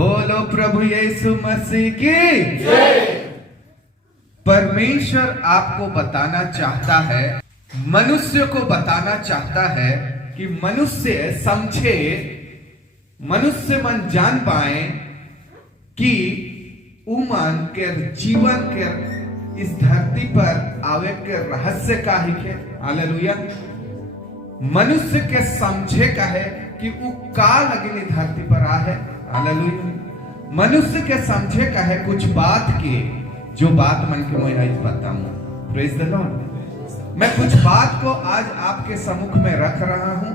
बोलो प्रभु यीशु मसीह की जय। परमेश्वर आपको बताना चाहता है, मनुष्य को बताना चाहता है कि मनुष्य समझे, मनुष्य मन जान पाए कि उमन के जीवन के इस धरती पर आवे के रहस्य का ही है। हालेलुया। मनुष्य के समझे का है कि वो का लगी धरती पर आ है। हालेलुया। मनुष्य के समझे का है कुछ बात के, जो बात मन के मैं आज बताऊं। Praise the Lord. मैं कुछ बात को आज आपके सम्मुख में रख रहा हूं,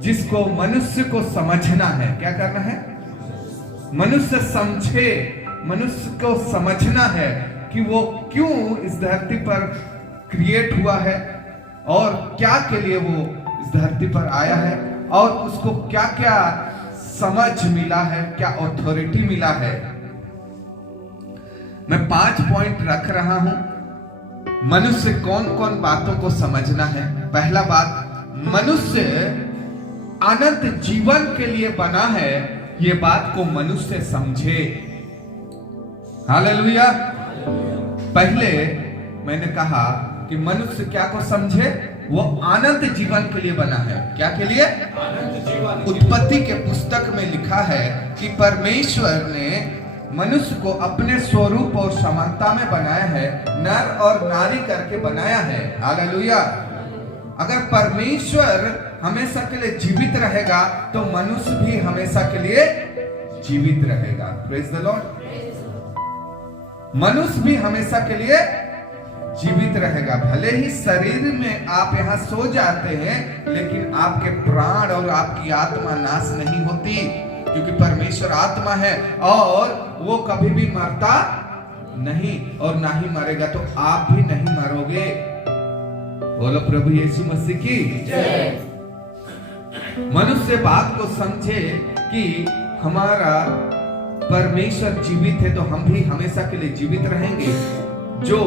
जिसको मनुष्य को समझना है। क्या करना है? मनुष्य समझे, मनुष्य को समझना है कि वो क्यों इस धरती पर क्रिएट हुआ है और क्या के लिए वो इस धरती पर आया है और उसको क्या क्या समझ मिला है, क्या अथॉरिटी मिला है। मैं 5 पॉइंट रख रहा हूं। मनुष्य कौन कौन बातों को समझना है। पहला बात, मनुष्य अनंत जीवन के लिए बना है, ये बात को मनुष्य समझे। हालेलुया। पहले मैंने कहा कि मनुष्य क्या को समझे? वो अनंत जीवन के लिए बना है। क्या के लिए? अनंत जीवन। उत्पत्ति के पुस्तक में लिखा है कि परमेश्वर ने मनुष्य को अपने स्वरूप और समानता में बनाया है, नर और नारी करके बनाया है। हालेलुया। अगर परमेश्वर हमेशा के लिए जीवित रहेगा तो मनुष्य भी हमेशा के लिए जीवित रहेगा। Praise the Lord. मनुष्य भी हमेशा के लिए जीवित रहेगा। भले ही शरीर में आप यहां सो जाते हैं, लेकिन आपके प्राण और आपकी आत्मा नाश नहीं होती, क्योंकि परमेश्वर आत्मा है और वो कभी भी मरता नहीं और ना ही मरेगा। तो आप भी नहीं मरोगे। बोलो प्रभु यीशु मसीह की जय। मनुष्य बात को समझे कि हमारा परमेश्वर जीवित है, तो हम भी हमेशा के लिए जीवित रहेंगे। जो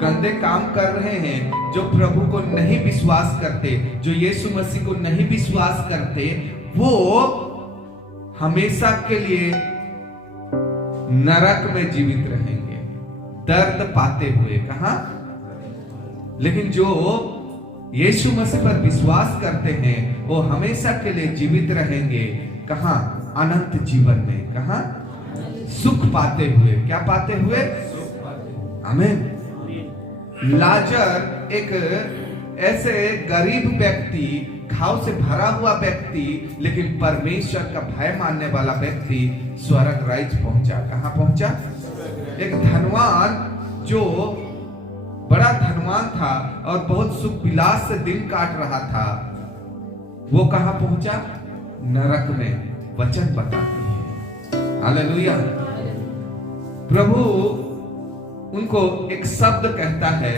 गंदे काम कर रहे हैं, जो प्रभु को नहीं विश्वास करते, जो यीशु मसीह को नहीं विश्वास करते, वो हमेशा के लिए नरक में जीवित रहेंगे, दर्द पाते हुए। कहां? लेकिन जो यीशु मसीह पर विश्वास करते हैं, वो हमेशा के लिए जीवित रहेंगे। कहां? अनंत जीवन में। कहां? सुख पाते हुए। क्या पाते हुए? आमीन। लाजर एक ऐसे गरीब व्यक्ति, घाव से भरा हुआ व्यक्ति, लेकिन परमेश्वर का भय मानने वाला व्यक्ति स्वर्ग राज्य पहुंचा। कहां पहुंचा? एक धनवान जो बड़ा धनवान था और बहुत सुख विलास से दिन काट रहा था, वो कहां पहुंचा? नरक में। वचन बताती है। हालेलुया। प्रभु उनको एक शब्द कहता है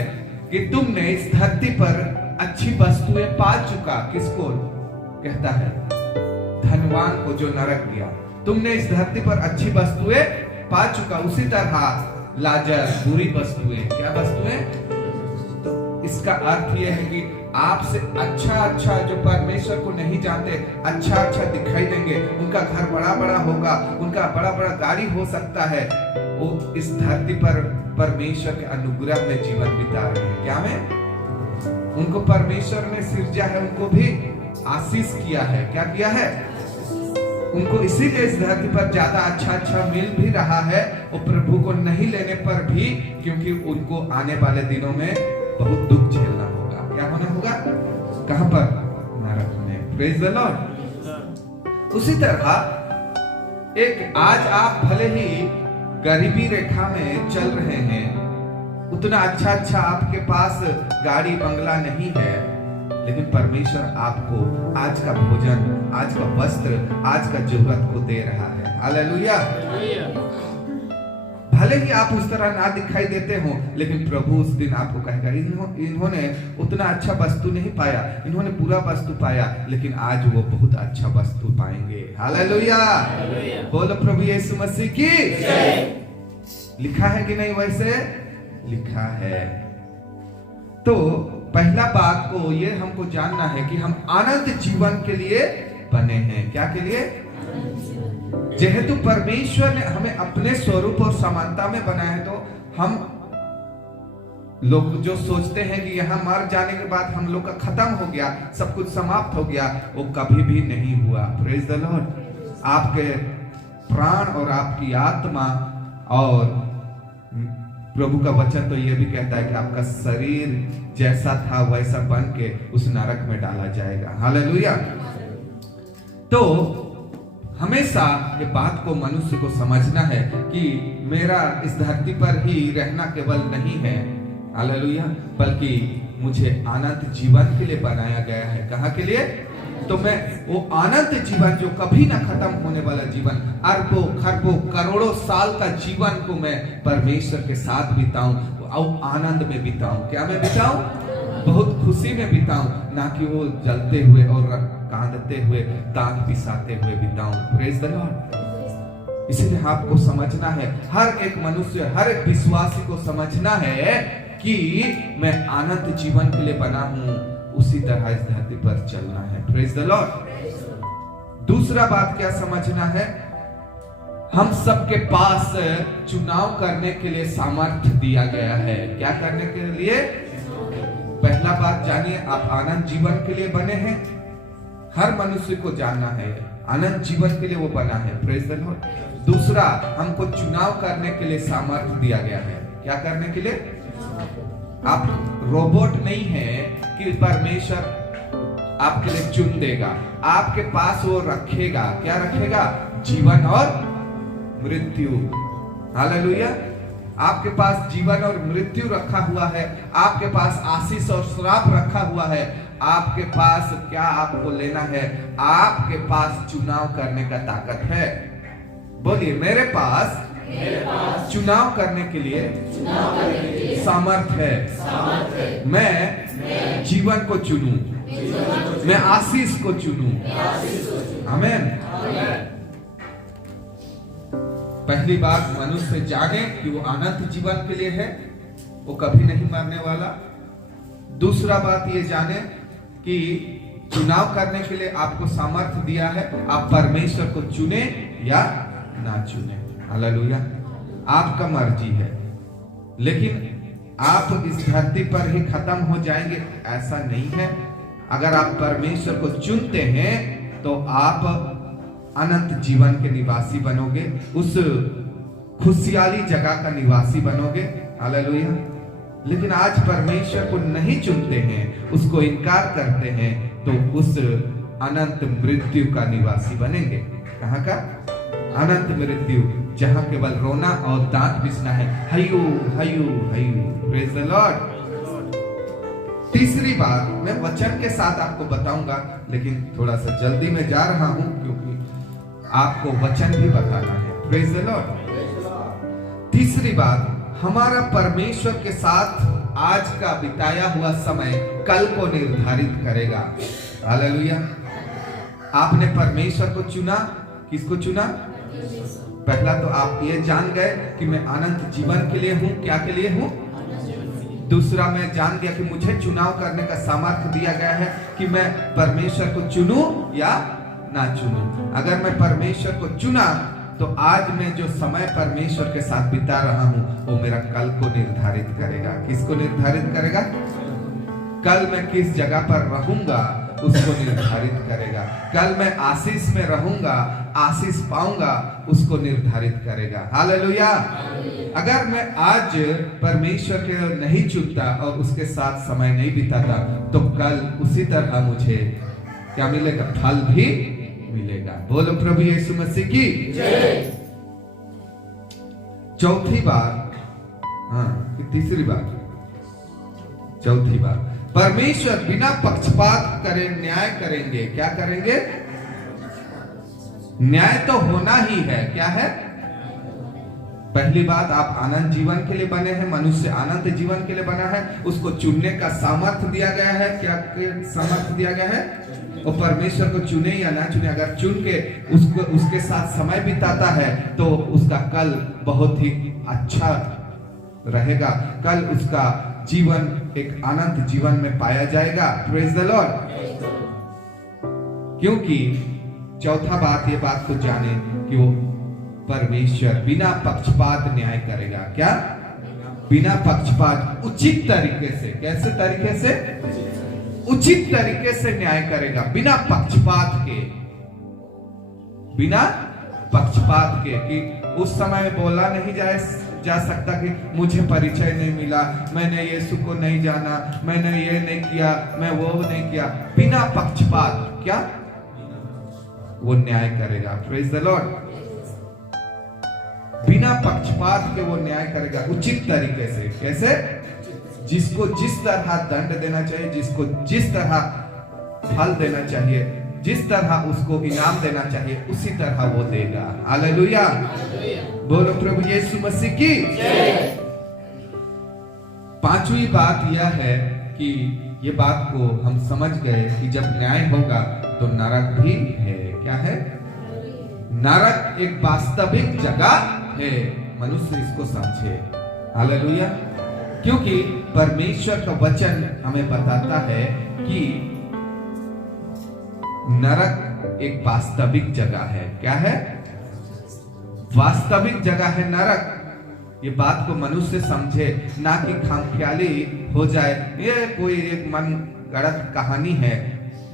कि तुमने इस धरती पर अच्छी वस्तुएं पा चुका। किसको कहता है? धनवान को, जो नरक गया। तुमने इस धरती पर अच्छी वस्तुएं पा चुका। उसी तरह लाजर बुरी वस्तुएं। क्या वस्तुएं? तो इसका अर्थ यह है कि आपसे अच्छा जो परमेश्वर को नहीं जानते, अच्छा दिखाई देंगे। उनका घर बड़ा बड़ा होगा, उनका बड़ा बड़ा गाड़ी हो सकता है। वो इस धरती पर परमेश्वर के अनुग्रह में जीवन बिता रहे हैं। क्या में? उनको परमेश्वर ने सृजा है, उनको भी आशीष किया है। क्या किया है? उनको इसीलिए इस धरती पर ज्यादा अच्छा मिल भी रहा है, वो प्रभु को नहीं लेने पर भी, क्योंकि उनको आने वाले दिनों में बहुत दुख झेलना होगा। क्या होना होगा? कहां पर? नरक में। Praise the Lord. उसी तरह एक आज आप भले ही गरीबी रेखा में चल रहे हैं, उतना अच्छा आपके पास गाड़ी बंगला नहीं है, लेकिन परमेश्वर आपको आज का भोजन, आज का वस्त्र, आज का जरूरत को दे रहा है। हालेलुया। भले ही आप उस तरह ना दिखाई देते हो, लेकिन प्रभु उस दिन आपको कहेगा, इन्होंने उतना अच्छा वस्तु नहीं पाया, इन्होंने बुरा वस्तु पाया, लेकिन आज वो बहुत अच्छा वस्तु पाएंगे। हालेलुया। बोलो प्रभु यीशु मसीह की जय। लिखा है कि नहीं? वैसे लिखा है। तो पहला बात को ये हमको जानना है कि हम अनंत जीवन के लिए बने हैं। क्या के लिए? जेहेतु परमेश्वर ने हमें अपने स्वरूप और समानता में बनाया है, तो हम लोग जो सोचते हैं कि यहाँ मर जाने के बाद हम लोग का खत्म हो गया, सब कुछ समाप्त हो गया, वो कभी भी नहीं हुआ। Praise the Lord. आपके प्राण और आपकी आत्मा और प्रभु का वचन तो ये भी कहता है कि आपका शरीर जैसा था वैसा बन के उस नरक में डाला जाएगा। हालेलुया। तो हमेशा ये बात को मनुष्य को समझना है कि मेरा इस धरती पर ही रहना केवल नहीं है, हालेलुया, बल्कि मुझे अनंत जीवन के लिए बनाया गया है। कहाँ के लिए? तो मैं वो अनंत जीवन जो कभी ना खत्म होने वाला जीवन, अरबों खरबों करोड़ों साल का जीवन को मैं परमेश्वर के साथ बिताऊं और आनंद में बिताऊं। क्या मैं बिताऊं? बहुत खुशी में बिताऊं, ना कि वो जलते हुए और कांदते हुए दांत पिसाते हुए बिताऊं। Praise the Lord. इसीलिए आपको समझना है, हर एक मनुष्य, हर एक विश्वासी को समझना है कि मैं अनंत जीवन के लिए बना हूं, उसी तरह इस धरती पर चलना है। Praise the Lord. दूसरा बात क्या समझना है, हम सबके पास चुनाव करने के लिए सामर्थ्य दिया गया है। क्या करने के लिए? पहला बात जानिए, आप अनंत जीवन के लिए बने हैं। हर मनुष्य को जानना है अनंत जीवन के लिए वो बना है। Praise the Lord. दूसरा, हमको चुनाव करने के लिए सामर्थ्य दिया गया है। क्या करने के लिए? आप रोबोट नहीं है कि परमेश्वर आपके लिए चुन देगा, आपके पास वो रखेगा। क्या रखेगा? जीवन और मृत्यु। हालेलुया। आपके पास जीवन और मृत्यु रखा हुआ है, आपके पास आशीष और श्राप रखा हुआ है। आपके पास क्या आपको लेना है? आपके पास चुनाव करने का ताकत है। बोलिए, मेरे पास चुनाव करने के लिए सामर्थ्य है। मैं जीवन को चुनूं, मैं आशीष को चुनूं। आमीन। पहली बात, मनुष्य जाने कि वो अनंत जीवन के लिए है, वो कभी नहीं मरने वाला। दूसरा बात ये जाने कि चुनाव करने के लिए आपको सामर्थ्य दिया है, आप परमेश्वर को चुने या ना चुने। हालेलुया। आपका मर्जी है, लेकिन आप इस धरती पर ही खत्म हो जाएंगे ऐसा नहीं है। अगर आप परमेश्वर को चुनते हैं तो आप अनंत जीवन के निवासी बनोगे, उस खुशहाली जगह का निवासी बनोगे। हालेलुया। लेकिन आज परमेश्वर को नहीं चुनते हैं, उसको इनकार करते हैं, तो उस अनंत मृत्यु का निवासी बनेंगे। कहाँ का? अनंत मृत्यु, जहां केवल रोना और दांत पिसना है। हयू हयू हयू। Praise the Lord. तीसरी बात मैं वचन के साथ आपको बताऊंगा, लेकिन थोड़ा सा जल्दी में जा रहा हूं क्योंकि आपको वचन भी बताना है। Praise the Lord. तीसरी बात, हमारा परमेश्वर के साथ आज का बिताया हुआ समय कल को निर्धारित करेगा। हालेलुया। आपने परमेश्वर को चुना। किसको चुना? पहला तो आप ये जान गए कि मैं अनंत जीवन के लिए हूं। क्या के लिए हूं? दूसरा, मैं जान गया कि मुझे चुनाव करने का सामर्थ्य दिया गया है कि मैं परमेश्वर को चुनूं या ना चुनूं। अगर मैं परमेश्वर को चुना तो आज मैं जो समय परमेश्वर के साथ बिता रहा हूं वो मेरा कल को निर्धारित करेगा। किसको निर्धारित करेगा? कल मैं किस जगह पर रहूंगा उसको निर्धारित करेगा। कल मैं आशीष में रहूंगा, आशीष पाऊंगा, उसको निर्धारित करेगा। हालेलुया। अगर मैं आज परमेश्वर के नहीं चुनता और उसके साथ समय नहीं बिताता तो कल उसी तरह मुझे क्या मिलेगा? फल भी मिलेगा। बोलो प्रभु यीशु मसीह की जय। चौथी बात, तीसरी बात, चौथी बात, परमेश्वर बिना पक्षपात करे न्याय करेंगे। क्या करेंगे? न्याय तो होना ही है। क्या है? पहली बात, आप अनंत जीवन के लिए बने हैं, मनुष्य अनंत जीवन के लिए बना है, उसको चुनने का सामर्थ्य दिया गया है। क्या सामर्थ्य दिया गया है? वो परमेश्वर को चुने या ना चुने, अगर चुन के उसको उसके साथ समय बिताता है तो उसका कल बहुत ही अच्छा रहेगा। कल उसका जीवन एक अनंत जीवन में पाया जाएगा। Praise the Lord. क्योंकि चौथा बात, ये बात को जाने कि वो परमेश्वर बिना पक्षपात न्याय करेगा। क्या? बिना पक्षपात, उचित तरीके से। कैसे तरीके से? उचित तरीके से न्याय करेगा, बिना पक्षपात के। बिना पक्षपात के कि उस समय बोला नहीं जा सकता कि मुझे परिचय नहीं मिला, मैंने यीशु को नहीं जाना, मैंने ये नहीं किया, मैं वो नहीं किया। बिना पक्षपात क्या? वो न्याय करेगा। Praise the Lord. बिना पक्षपात के वो न्याय करेगा, उचित तरीके से। कैसे? जिसको जिस तरह दंड देना चाहिए, जिसको जिस तरह फल देना चाहिए, जिस तरह उसको इनाम देना चाहिए, उसी तरह वो देगा। हालेलुया। बोलो प्रभु यीशु मसीह की जय। पांचवी बात यह है कि ये बात को हम समझ गए कि जब न्याय होगा तो नरक भी है। क्या है? नरक एक वास्तविक जगह है। मनुष्य इसको समझे। हालेलुया। क्योंकि परमेश्वर का वचन हमें बताता है कि नरक एक वास्तविक जगह है। क्या है? वास्तविक जगह है नरक। ये बात को मनुष्य समझे, ना कि खामख्याली हो जाए, ये कोई एक मन गढ़ंत कहानी है,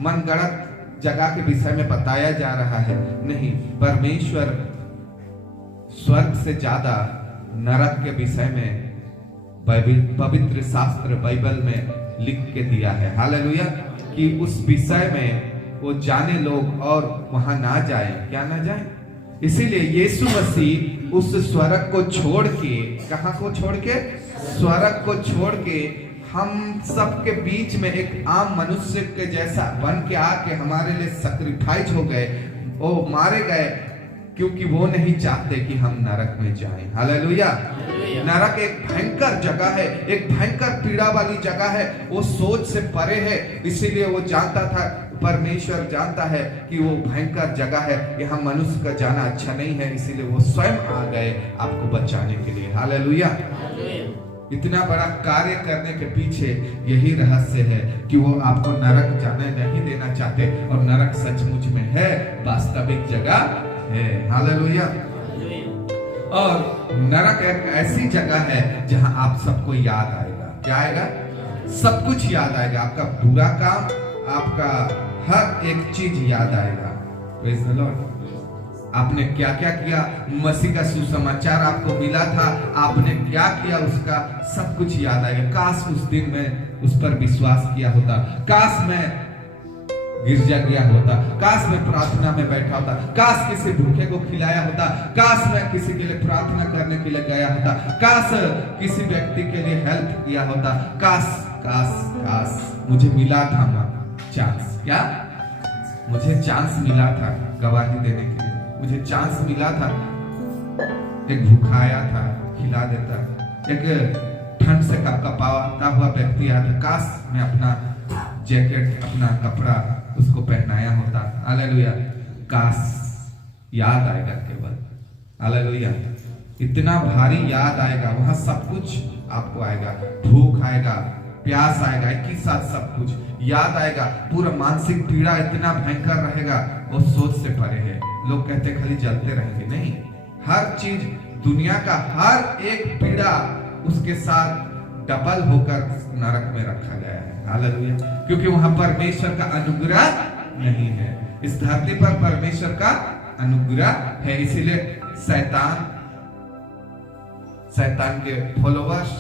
मन गढ़ंत जगह के विषय में बताया जा रहा है। नहीं, परमेश्वर स्वर्ग से ज्यादा नरक के विषय में पवित्र शास्त्र बाइबल में लिख के दिया है। हालेलुया। कि उस विषय में वो जाने लोग और वहां ना जाए। क्या ना जाए? इसीलिए यीशु मसीह उस स्वर्ग को छोड़ के, कहां को छोड़ के? स्वर्ग को छोड़ के हम सब के बीच में एक आम मनुष्य के जैसा बन के आके हमारे लिए सैक्रिफाइस हो गए, वो मारे गए, क्योंकि वो नहीं चाहते कि हम नरक में जाएं। हालेलुया। नरक एक भयंकर जगह है, एक भयंकर पीड़ा वाली जगह है, वो सोच से परे है। इसीलिए वो जानता था, परमेश्वर जानता है कि वो भयंकर जगह है, यहाँ मनुष्य का जाना अच्छा नहीं है, इसीलिए वो स्वयं आ गए आपको बचाने के लिए। हालेलुया। इतना बड़ा कार्य करने के पीछे यही रहस्य है कि वो आपको नरक जाने नहीं देना चाहते, और नरक सचमुच में है, वास्तविक जगह है। हालेलुया। और नरक एक ऐसी जगह है जहां आप सबको याद आएगा। क्या आएगा? सब कुछ याद आएगा। आपका बुरा काम, आपका हर एक चीज याद आएगा। Praise the Lord. आपने क्या क्या किया, मसीह का सुसमाचार आपको मिला था, आपने क्या किया, उसका सब कुछ याद आएगा। काश उस दिन में उस पर विश्वास किया होता, काश मैं गिरजा गया होता, काश मैं प्रार्थना में बैठा होता, काश किसी भूखे को खिलाया होता, काश मैं किसी के लिए प्रार्थना करने के लिए गया होता, काश किसी व्यक्ति के लिए हेल्प किया होता, काश काश काश मुझे मिला था चांस। क्या? मुझे चांस मिला था गवाही देने के लिए, मुझे चांस मिला था, एक भूखा आया था खिला देता, एक ठंड से कपकपाता हुआ व्यक्ति आया था, काश मैं अपना जैकेट, अपना कपड़ा उसको पहनाया होता। हालेलुया। काश याद आएगा केवल। हालेलुया। इतना भारी याद आएगा, वहां सब कुछ आपको आएगा, भूख आएगा, प्यास आएगा, एक ही साथ सब कुछ याद आएगा। पूरा मानसिक पीड़ा इतना भयंकर रहेगा, वो सोच से परे है। लोग कहते खाली जलते रहेंगे, नहीं, हर चीज, दुनिया का हर एक पीड़ा उसके साथ डबल होकर नरक में रखा गया है। हालेलुया। क्योंकि वहां परमेश्वर का अनुग्रह नहीं है, इस धरती पर परमेश्वर का अनुग्रह है। इसीलिए शैतान के फॉलोवर्स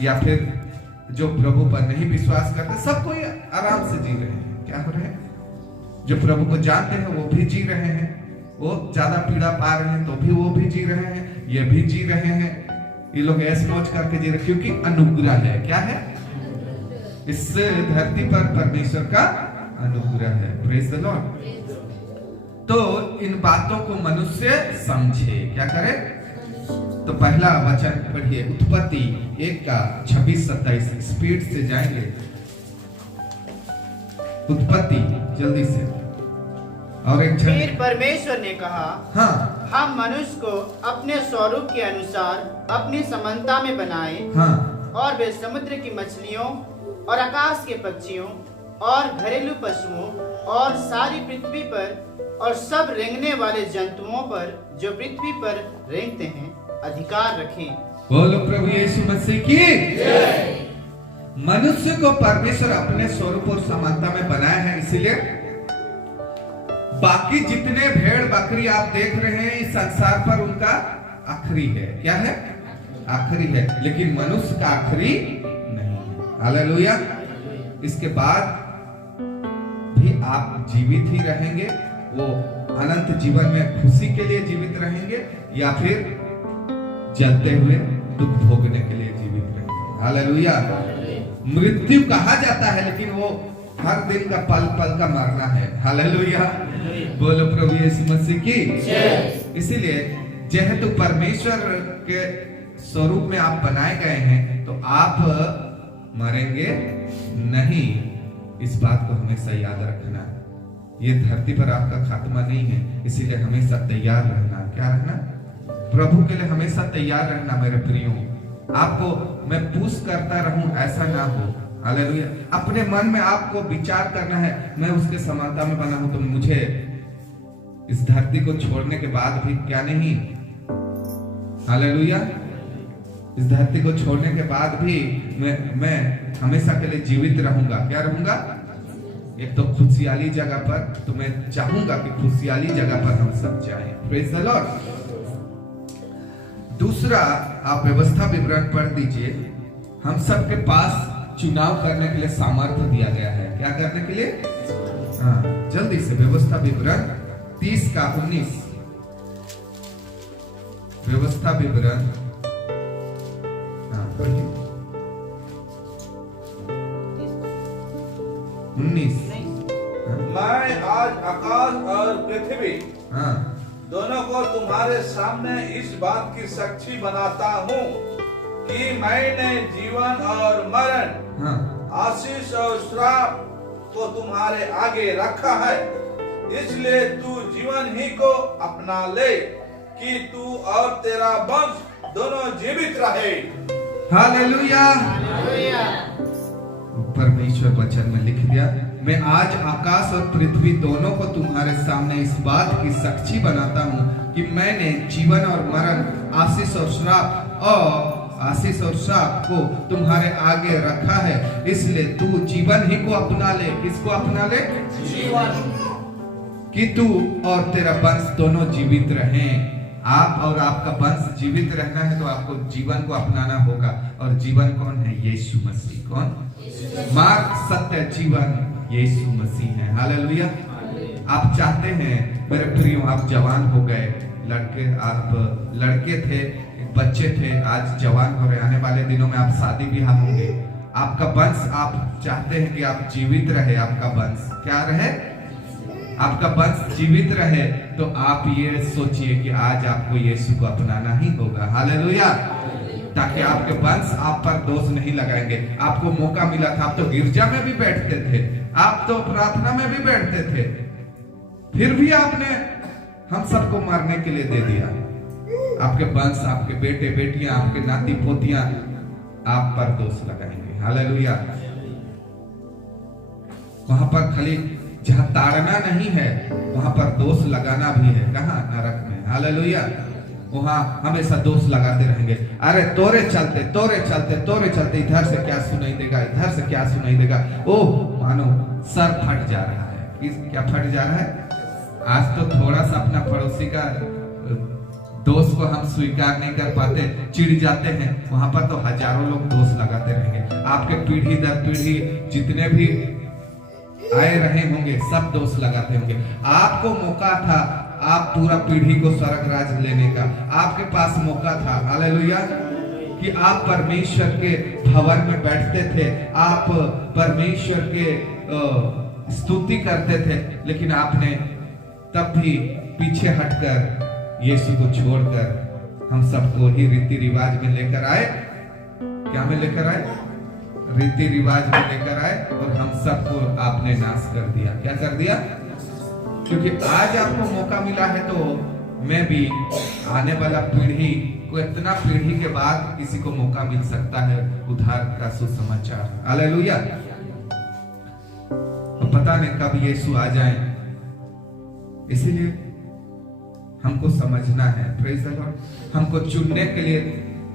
या फिर जो प्रभु पर नहीं विश्वास करते, सब कोई आराम से जी रहे हैं। क्या हो रहे हैं? जो प्रभु को जानते हैं वो भी जी रहे हैं, वो ज्यादा पीड़ा पा रहे हैं तो भी वो भी जी रहे हैं, ये भी जी रहे हैं। ये लोग ऐसे सोच करके जी रहे, क्योंकि अनुग्रह है। क्या है? इस धरती पर परमेश्वर का अनुग्रह है। Praise the Lord. तो इन बातों को मनुष्य समझे, क्या करे? तो पहला वचन पढ़िए, उत्पत्ति 1:26-27। स्पीड से जाएंगे, उत्पत्ति जल्दी से। और एक फिर परमेश्वर ने कहा, हाँ, हम मनुष्य को अपने स्वरूप के अनुसार अपनी समानता में बनाए, हाँ, और वे समुद्र की मछलियों और आकाश के पक्षियों और घरेलू पशुओं और सारी पृथ्वी पर और सब रेंगने वाले जंतुओं पर जो पृथ्वी पर रेंगते हैं अधिकार रखें। बोलो प्रभु यीशु मसीह की जय। मनुष्य को परमेश्वर अपने स्वरूप और समानता में बनाया है, इसीलिए बाकी जितने भेड़ बकरी आप देख रहे हैं इस संसार पर उनका आखिरी है। क्या है? आखिरी है, लेकिन मनुष्य का आखिरी नहीं है। हालेलुया। इसके बाद भी आप जीवित ही रहेंगे, वो अनंत जीवन में खुशी के लिए जीवित रहेंगे या फिर जलते हुए दुख भोगने के लिए जीवित रहेंगे। हालेलुया। मृत्यु कहा जाता है, लेकिन वो हर दिन का पल पल का मरना है। हालेलुया। बोलो प्रभु यीशु मसीह की जय। इसीलिए जेहेतु परमेश्वर के स्वरूप में आप बनाए गए हैं तो आप मरेंगे नहीं, इस बात को हमेशा याद रखना। ये धरती पर आपका खात्मा नहीं है, इसीलिए हमेशा तैयार रहना। क्या रहना? प्रभु के लिए हमेशा तैयार रहना। मेरे प्रियो, आपको मैं पुश करता रहूं ऐसा ना हो। हालेलुया। अपने मन में आपको विचार करना है, मैं उसके समानता में बना हूं तो मुझे इस धरती को छोड़ने के बाद भी क्या नहीं, हालेलुया, इस धरती को छोड़ने के बाद भी मैं हमेशा के लिए जीवित रहूंगा। क्या रहूंगा? एक तो खुशहाली जगह पर, तो मैं चाहूंगा कि खुशहाली जगह पर हम सब जाएं। Praise the Lord. दूसरा, आप व्यवस्था विवरण पढ़ दीजिए। हम सब के पास चुनाव करने के लिए सामर्थ्य दिया गया है। क्या करने के लिए? हाँ, जल्दी से व्यवस्था विवरण 30 का 19। व्यवस्था विवरण 19। मैं आज आकाश और पृथ्वी दोनों को तुम्हारे सामने इस बात की साक्षी बनाता हूँ कि मैंने जीवन और मरण, आशीष और श्राप को तुम्हारे आगे रखा है। इसलिए तू जीवन ही को अपना ले कि तू और तेरा वंश दोनों जीवित रहे। हालेलुया। परमेश्वर वचन में लिख दिया, मैं आज आकाश और पृथ्वी दोनों को तुम्हारे सामने इस बात की साक्षी बनाता हूँ कि मैंने जीवन और मरण, आशीष और श्राप को तुम्हारे आगे रखा है। इसलिए तू जीवन ही को अपना ले। किसको अपना ले? जीवन। कि तू और तेरा वंश दोनों जीवित रहें। आप और आपका वंश जीवित रहना है तो आपको जीवन को अपनाना होगा। और जीवन कौन है? यीशु मसीह। कौन? मार्ग, सत्य, जीवन यीशु मसीह है। हालेलुया। आप चाहते हैं मेरे प्रियो, आप जवान हो गए, आप लड़के थे, बच्चे थे, आज जवान हो रहे, आने वाले दिनों में आप शादी ब्याह होंगे। आपका वंश, आप चाहते हैं कि आप जीवित रहे, आपका वंश क्या रहे? आपका वंश जीवित रहे। तो आप ये सोचिए कि आज आपको यीशु को अपनाना ही होगा। हालेलुया। ताकि आपके वंश आप पर दोष नहीं लगाएंगे। आपको मौका मिला था, आप तो गिरजा में भी बैठते थे, आप तो प्रार्थना में भी बैठते थे, फिर भी आपने हम सबको मारने के लिए दे दिया। आपके वंश, आपके बेटे बेटियां, आपके नाती पोतियां आप पर दोष लगाएंगे। हालेलुया। वहां पर खाली जहां ताड़ना नहीं है वहां पर दोष लगाना भी है। कहां? नरक में। हालेलुया। वहां हमेशा दोष लगाते रहेंगे। अरे तोरे चलते, इधर से क्या सुनाई देगा, इधर से क्या सुनाई देगा। ओह, मानो सर फट जा रहा है। क्या फट जा रहा है? आज तो थोड़ा सा अपना पड़ोसी का दोष को हम स्वीकार नहीं कर पाते, चिढ़ जाते हैं। वहां पर तो हजारों लोग दोष लगाते रहेंगे। आपके पीढ़ी दर पीढ़ी जितने भी आए रहे होंगे सब दोष लगाते होंगे। आपको मौका था, आप पूरा पीढ़ी को स्वर्ग राज लेने का आपके पास मौका था। हालेलुया। कि आप परमेश्वर के भवन में बैठते थे, आप परमेश्वर के स्तुति करते थे, लेकिन आपने तब भी पीछे हटकर यीशु को छोड़कर हम सबको ही रीति रिवाज में लेकर आए। क्या में लेकर आए? रीति रिवाज में लेकर आए और हम सबको आपने नाश कर दिया। क्या कर दिया? क्योंकि आज आपको मौका मिला है तो मैं भी आने वाला पीढ़ी को, इतना पीढ़ी के बाद किसी को मौका मिल सकता है उद्धार का सुसमाचार। हालेलुया। तो पता नहीं कब यीशु आ जाए, इसीलिए हमको समझना है, प्रेज द लॉर्ड। हमको चुनने के लिए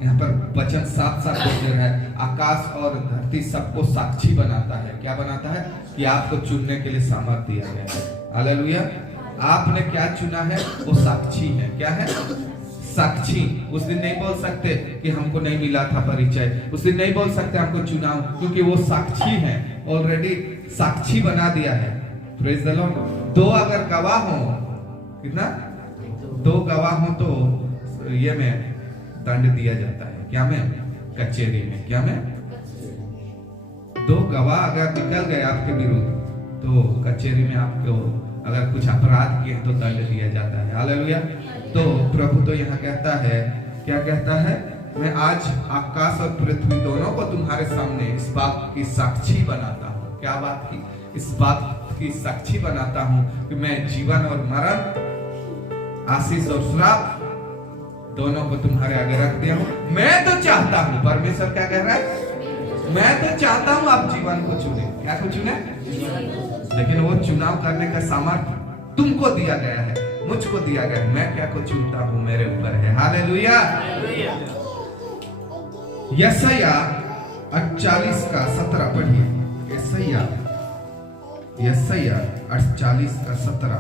यहाँ पर वचन साफ साफ बोल रहा है, आकाश और धरती सबको साक्षी बनाता है। क्या बनाता है? कि आपको चुनने के लिए सामर्थ्य दिया गया है। हालेलुया। आपने क्या चुना है वो साक्षी है। क्या है? साक्षी। उस दिन नहीं बोल सकते कि हमको नहीं मिला था परिचय, उस दिन नहीं बोल सकते हमको चुनाव, क्योंकि वो साक्षी है, ऑलरेडी साक्षी बना दिया है। Praise the Lord. दो अगर गवाह हो, कितना? दो गवाह हो तो ये में दंड दिया जाता है। क्या में? कचहरी में। क्या में? दो गवाह अगर निकल गए आपके विरुद्ध तो कचहरी में आपको अगर कुछ अपराध किए तो दंड दिया जाता है। हालेलुया। तो प्रभु तो यहाँ कहता है, क्या कहता है? मैं आज आकाश और पृथ्वी दोनों को तुम्हारे सामने इस बात की साक्षी बनाता हूँ। क्या बात की? इस बात की साक्षी बनाता हूँ कि मैं जीवन और मरण, आशीष और श्राप दोनों को तुम्हारे आगे रख दिया हूँ। मैं तो चाहता हूँ, परमेश्वर क्या कह रहा है? मैं तो चाहता हूँ आप जीवन को चुने। क्या को चुने? लेकिन वो चुनाव करने का सामर्थ्य तुमको दिया गया है, मुझको दिया गया है। मैं क्या को चुनता हूँ मेरे ऊपर है। हालेलुया। यशाया 48:17 पढ़िए। यशाया 48:17।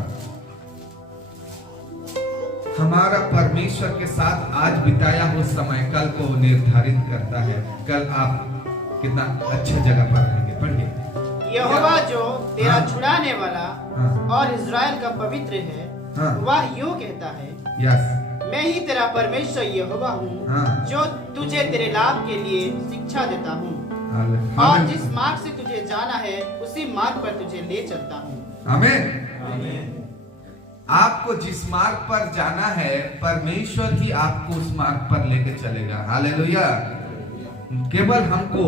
हमारा परमेश्वर के साथ आज बिताया हुआ समय कल को निर्धारित करता है। कल आप कितना अच्छा जगह पर रहेंगे। पढ़िए। यहोवा जो तेरा हाँ। छुड़ाने वाला हाँ। और इज़राइल का पवित्र है, हाँ। वह यूं कहता है, यस, मैं ही तेरा परमेश्वर यहोवा हूँ, हाँ। जो तुझे तेरे लाभ के लिए शिक्षा देता हूँ, और आमीन। जिस मार्ग से तुझे जाना है उसी मार्ग पर तुझे ले चलता हूँ। आमीन। आपको जिस मार्ग पर जाना है परमेश्वर ही आपको उस मार्ग पर लेके चलेगा। हालेलुया। केवल हमको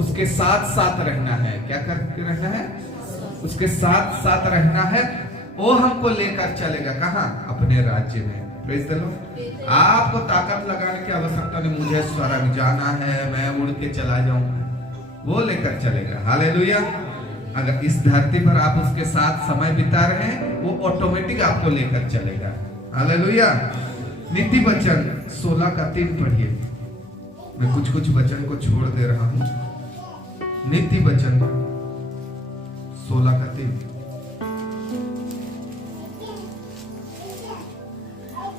उसके साथ साथ रहना है। क्या करके रहना है? उसके साथ साथ रहना है। वो हमको लेकर चलेगा कहाँ? अपने राज्य में। Praise the Lord. आपको ताकत लगाने की आवश्यकता नहीं, मुझे स्वर्ग जाना है, मैं उड़ के चला जाऊंगा, वो लेकर चलेगा। हालेलुया। अगर इस धरती पर आप उसके साथ समय बिता रहे हैं, वो ऑटोमेटिक आपको लेकर चलेगा। हालेलुया। नीति वचन 16:3 पढ़िए। मैं कुछ कुछ वचन को छोड़ दे रहा हूं। नीति वचन 16:3।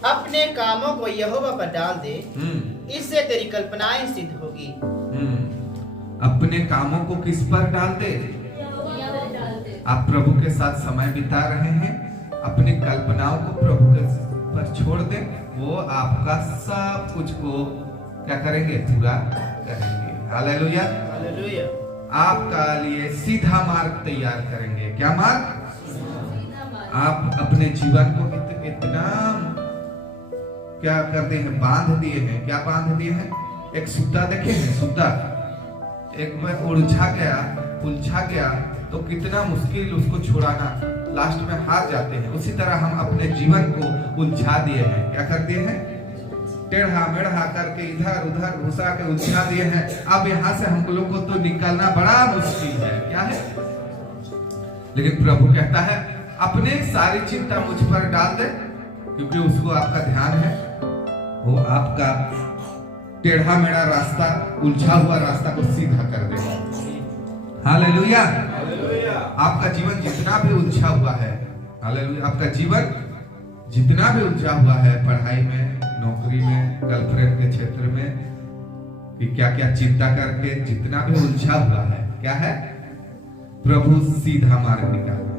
अपने कामों को यहोवा पर डाल दे, इससे तेरी कल्पनाएं सिद्ध होगी। अपने कामों को किस पर डाल दे? आप प्रभु के साथ समय बिता रहे हैं, अपनी कल्पनाओं को प्रभु के पर छोड़ दें, वो आपका सब कुछ को क्या करेंगे? पूरा करेंगे। हालेलुया। हालेलुया। आपका लिए सीधा मार्ग तैयार करेंगे। क्या मार्ग? आप अपने जीवन को इतना क्या कर दिए हैं? बांध दिए हैं। क्या बांध दिए हैं? एक सूता देखे हैं? सूता एक बार उलझा गया तो कितना मुश्किल उसको छुड़ाना, लास्ट में हार जाते हैं। उसी तरह हम अपने जीवन को उलझा दिए हैं। क्या कर दिए हैं? टेढ़ा मेढ़ा करके इधर उधर घुसा के उलझा दिए हैं। अब यहाँ से हम लोग को तो निकलना बड़ा मुश्किल है। क्या है? लेकिन प्रभु कहता है अपने सारी चिंता मुझ पर डाल दे, क्योंकि उसको आपका ध्यान है। वो आपका टेढ़ा मेढ़ा रास्ता, उलझा हुआ रास्ता को सीधा कर देगा। हालेलुया। आपका जीवन जितना भी उलझा हुआ है, हालेलुया, आपका जीवन जितना भी उलझा हुआ है, पढ़ाई में, नौकरी में, गर्लफ्रेंड के क्षेत्र में, कि क्या क्या चिंता करके जितना भी उलझा हुआ है, क्या है? प्रभु सीधा मार्ग निकालना।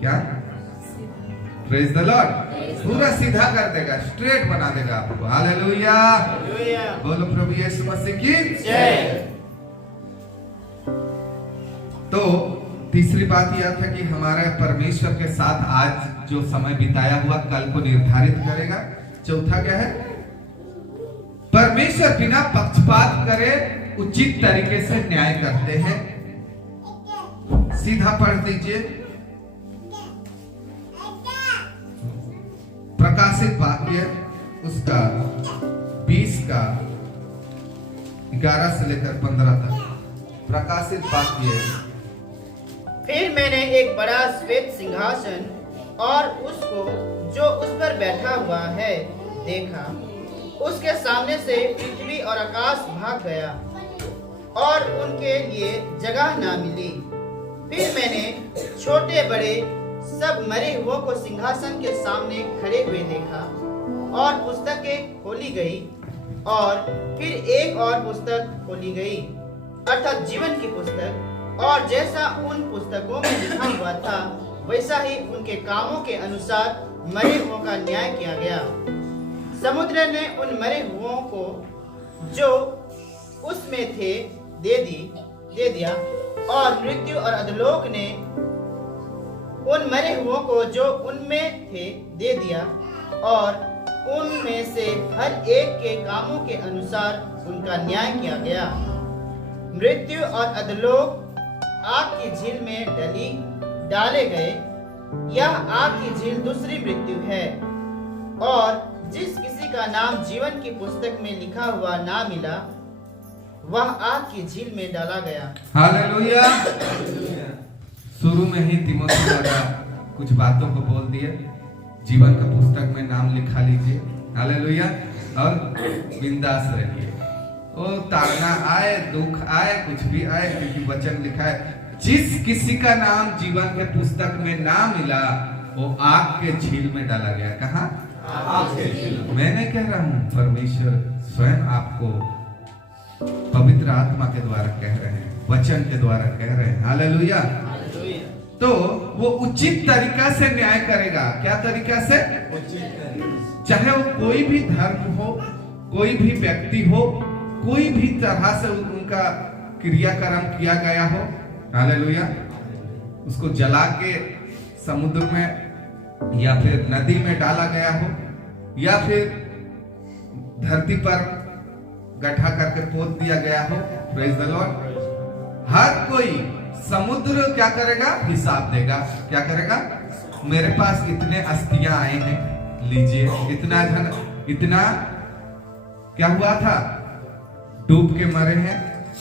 क्या? Praise the Lord. पूरा सीधा कर देगा, स्ट्रेट बना देगा आपको। हालेलुया। बोलो प्रभु यीशु मसीह की जय। तो तीसरी बात यह था कि हमारे परमेश्वर के साथ आज जो समय बिताया हुआ कल को निर्धारित करेगा। चौथा क्या है? परमेश्वर बिना पक्षपात करे उचित तरीके से न्याय करते हैं। सीधा पढ़ दीजिए प्रकाशित वाक्य उसका 20:11 से लेकर 15 तक। प्रकाशित वाक्य। फिर मैंने एक बड़ा श्वेत सिंहासन और उसको जो उस पर बैठा हुआ है देखा। उसके सामने से पृथ्वी और आकाश भाग गया और उनके लिए जगह ना मिली। फिर मैंने छोटे बड़े सब मरे हुओं को सिंहासन के सामने खड़े हुए देखा और पुस्तकें खोली गई और फिर एक और पुस्तक खोली गई, अर्थात जीवन की पुस्तक। और जैसा उन पुस्तकों में लिखा हुआ था वैसा ही उनके कामों के अनुसार मरे हुओं का न्याय किया गया। समुद्र ने उन मरे हुओं को जो उसमें थे दे दिया और मृत्यु और अधोलोक ने उन मरे हुओं को जो उनमें थे दे दिया और उनमें से हर एक के कामों के अनुसार उनका न्याय किया गया। मृत्यु और अधोलोक आग की झील में डाले गए। यह आग की झील दूसरी मृत्यु है। और जिस किसी का नाम जीवन की पुस्तक में लिखा हुआ ना मिला वह आग की झील में डाला गया। हालेलुया। शुरू में ही तीमुथियुस द्वारा कुछ बातों को बोल दिए। जीवन का पुस्तक में नाम लिखा लीजिए। हालेलुया। और बिंदास रहिए। वो ताड़ना आए, दुख आए, कुछ भी आए, क्योंकि वचन लिखा है जिस किसी का नाम जीवन के पुस्तक में ना मिला वो आग के झील में डाला गया। कहाँ? आग के झील में। मैं नहीं कह रहा हूँ, परमेश्वर स्वयं आपको पवित्र आत्मा के द्वारा कह रहे हैं, वचन के द्वारा कह रहे हैं। हालेलुया। तो वो उचित तरीका से न्याय करेगा। क्या तरीका से? चाहे वो कोई भी धर्म हो, कोई भी व्यक्ति हो, कोई भी तरह से उनका क्रियाक्रम किया गया हो। हालेलुया। उसको जला के समुद्र में या फिर नदी में डाला गया हो या फिर धरती पर गड्ढा करके पोत दिया गया हो। Praise the Lord. हर कोई समुद्र क्या करेगा? हिसाब देगा। क्या करेगा? मेरे पास इतने अस्थियां आए हैं, लीजिए। इतना धन, इतना क्या हुआ था? डूब के मरे हैं,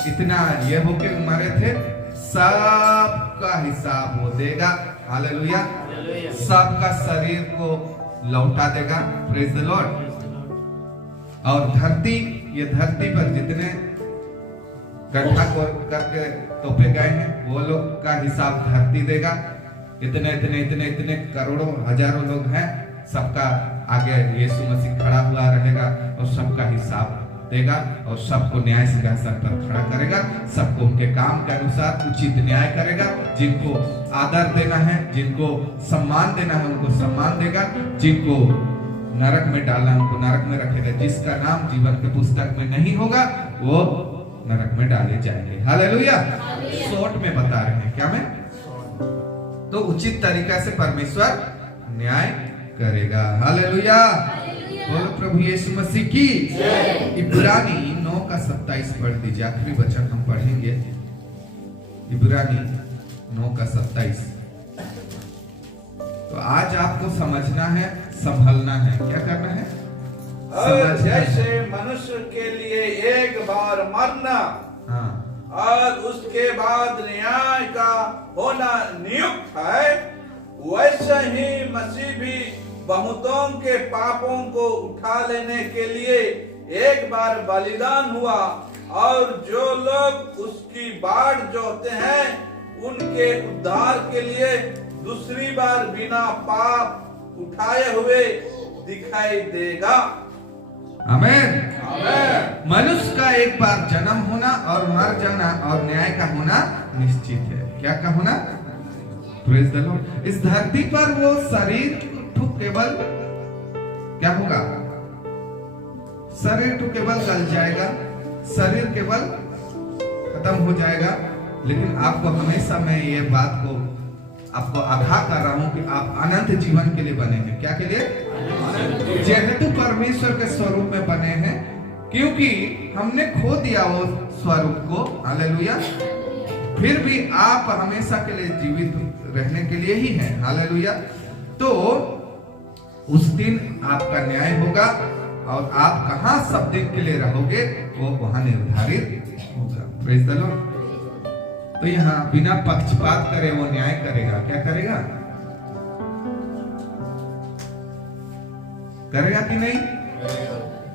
इतना ये होके मरे थे, सबका हिसाब वो देगा। हालेलुया। सबका शरीर को लौटा देगा। Praise the Lord. और धरती, ये धरती पर जितने गड्ढा करके तोपे गए हैं वो लोग का हिसाब धरती देगा। इतने इतने इतने इतने करोड़ों हजारों लोग हैं, सबका आगे यीशु मसीह खड़ा हुआ रहेगा और सबका हिसाब देगा और सबको न्याय सिंहासन पर खड़ा करेगा। सबको उनके काम के अनुसार उचित न्याय करेगा। जिनको आदर देना है, जिनको सम्मान देना है, उनको सम्मान देगा। जिनको नरक में डालना उनको नरक में रखेगा। जिसका नाम जीवन के पुस्तक में नहीं होगा वो नरक में डाले जाएंगे। हालेलुया। शॉर्ट में बता रहे हैं क्या मैं? तो उचित तरीका से परमेश्वर न्याय करेगा। हालेलुया। बोलो प्रभु यीशु मसीह की। इब्रानी 9:27 पढ़ दीजिए। आखिरी वचन हम पढ़ेंगे, इब्रानी 9:27। तो आज आपको समझना है, संभलना है। क्या करना है? और जैसे मनुष्य के लिए एक बार मरना, हाँ, और उसके बाद न्याय का होना नियुक्त है, वैसे ही मसीह भी बहुतों के पापों को उठा लेने के लिए एक बार बलिदान हुआ और जो लोग उसकी बाट जोहते हैं उनके उद्धार के लिए दूसरी बार बिना पाप उठाए हुए दिखाई देगा। आमेन। आमेन। मनुष्य का एक बार जन्म होना और मर जाना और न्याय का होना निश्चित है। क्या का होना? Praise the Lord. इस धरती पर वो शरीर तो केवल क्या होगा? शरीर तो केवल गल जाएगा, शरीर केवल खत्म हो जाएगा। लेकिन आपको हमेशा मैं ये बात को आपको आगाह कर रहा हूं कि आप अनंत जीवन के लिए बने हैं। क्या के लिए? जेहेतु परमेश्वर के स्वरूप में बने हैं, क्योंकि हमने खो दिया वो स्वरूप को। हालेलुया। फिर भी आप हमेशा के लिए जीवित रहने के लिए ही हैं। हालेलुया। तो उस दिन आपका न्याय होगा और आप कहां सब दिन के लिए रहोगे वो वहां निर्धारित होगा। Praise the Lord. तो यहाँ बिना पक्षपात करे वो न्याय करेगा। क्या करेगा? करेगा कि नहीं?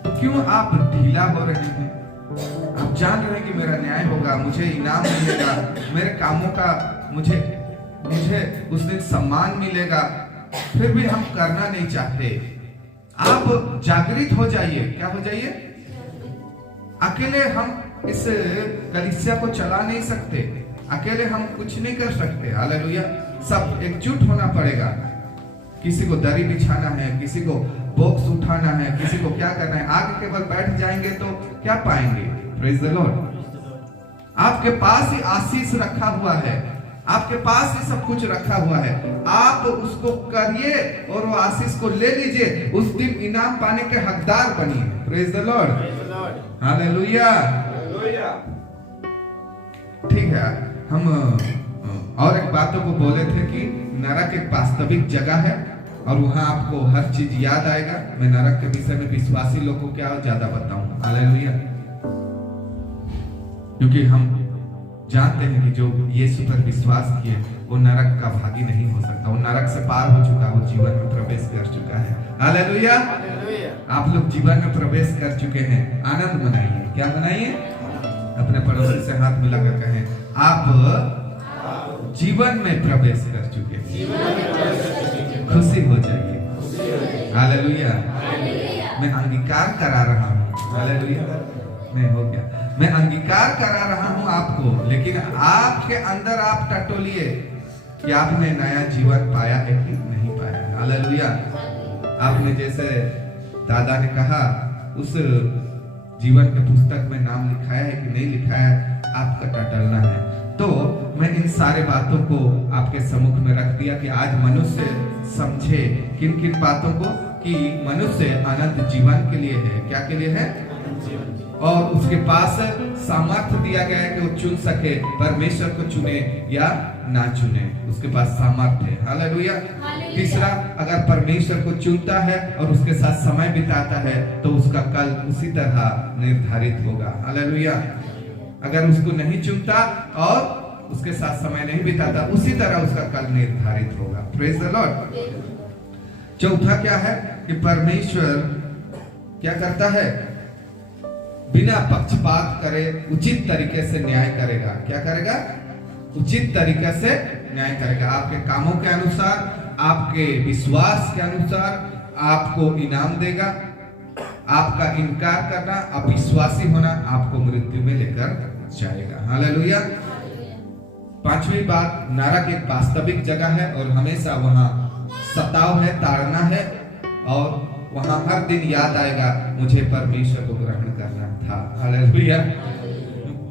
तो क्यों आप ढीला हो रहे हैं? आप जान रहे हैं कि मेरा न्याय होगा, मुझे इनाम मिलेगा, मेरे कामों का मुझे उस दिन सम्मान मिलेगा, फिर भी हम करना नहीं चाहते। आप जागृत हो जाइए। क्या हो जाइए? अकेले हम इस कलीसिया को चला नहीं सकते, अकेले हम कुछ नहीं कर सकते। हालेलुया। सब एकजुट होना पड़ेगा। किसी को दरी बिछाना है, किसी को बॉक्स उठाना है, किसी को क्या करना है। आगे केवल बैठ जाएंगे तो क्या पाएंगे? Praise the Lord. आपके पास ही आशीष रखा हुआ है, आपके पास ही सब कुछ रखा हुआ है। आप उसको करिए और वो आशीष को ले लीजिए। उस दिन इनाम पाने के हकदार बनिए। Praise the Lord. हालेलुया। ठीक है, हम और एक बातों को बोले थे कि नरक एक वास्तविक जगह है और वहां आपको हर चीज याद आएगा। मैं नरक के विषय में विश्वासी लोगों को क्या ज्यादा बताऊंगा। हालेलुया। क्योंकि हम जानते हैं कि जो यीशु पर विश्वास किए वो नरक का भागी नहीं हो सकता। वो नरक से पार हो चुका, वो जीवन में प्रवेश कर चुका है। हालेलुया। आप लोग जीवन में प्रवेश कर चुके हैं, आनंद मनाइए। क्या मनाइए? अपने पड़ोसी से हाथ मिलाकर कहें, आप जीवन में प्रवेश कर चुके हैं। खुशी हो जाइए। हालेलुया। मैं अंगीकार करा रहा हूँ। हालेलुया। नहीं हो गया, मैं अंगीकार करा रहा हूँ आपको, लेकिन आपके अंदर आप टटोलिए कि आपने नया जीवन पाया है कि नहीं पाया। हालेलुया। आपने जैसे दादा ने कहा उस जीवन के पुस्तक में नाम लिखाया है कि नहीं लिखाया, आपका टटलना है। तो मैं इन सारे बातों को आपके सम्मुख में रख दिया कि आज मनुष्य समझे किन किन बातों को, कि मनुष्य अनंत जीवन के लिए है। क्या के लिए है? और उसके पास सामर्थ्य दिया गया है कि वो चुन सके, परमेश्वर को चुने या ना चुने, उसके पास सामर्थ्य है। हालेलुया। तीसरा, अगर परमेश्वर को चुनता है और उसके साथ समय बिताता है तो उसका कल उसी तरह निर्धारित होगा। हालेलुया। अगर उसको नहीं चुनता और उसके साथ समय नहीं बिताता, उसी तरह उसका कल निर्धारित होगा। Praise the Lord. चौथा क्या है कि परमेश्वर क्या करता है? बिना पक्षपात करे उचित तरीके से न्याय करेगा। क्या करेगा? उचित तरीके से न्याय करेगा। आपके कामों के अनुसार, आपके विश्वास के अनुसार आपको इनाम देगा। आपका इनकार करना, अविश्वासी होना आपको मृत्यु में लेकर जाएगा। हालेलुया। पांचवी बात, नरक एक वास्तविक जगह है और हमेशा वहां सताव है, ताड़ना है, और वहां हर दिन याद आएगा मुझे परमेश्वर को ग्रहण करना था। हालेलुया।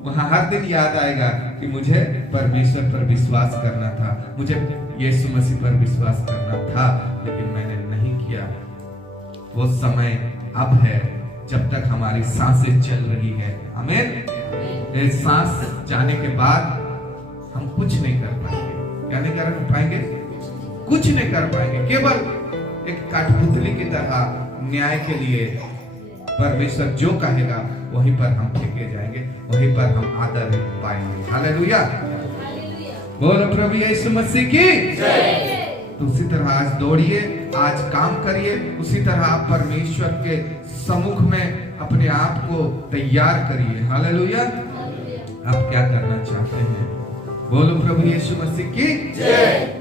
वहां हर दिन याद आएगा कि मुझे परमेश्वर पर विश्वास करना था, मुझे यीशु मसीह पर विश्वास करना था, लेकिन मैंने नहीं किया। वो समय अब है जब तक हमारी सांसें चल रही है। आमीन। ये सांस जाने के बाद हम कुछ नहीं कर पाएंगे। क्या नहीं कर पाएंगे? कुछ नहीं कर पाएंगे। केवल एक कठपुतली की तरह न्याय के लिए परमेश्वर जो कहेगा वहीं पर हम फेंके जाएंगे, वहीं पर हम आदर पाएंगे। हालेलुया। बोलो प्रभु यीशु मसीह की जय। तो उसी तरह आज दौड़िए, आज काम करिए, उसी तरह आप परमेश्वर के सम्मुख में अपने आप को तैयार करिए। हालेलुया। आप क्या करना चाहते हैं? बोलो प्रभु यीशु मसीह की जय।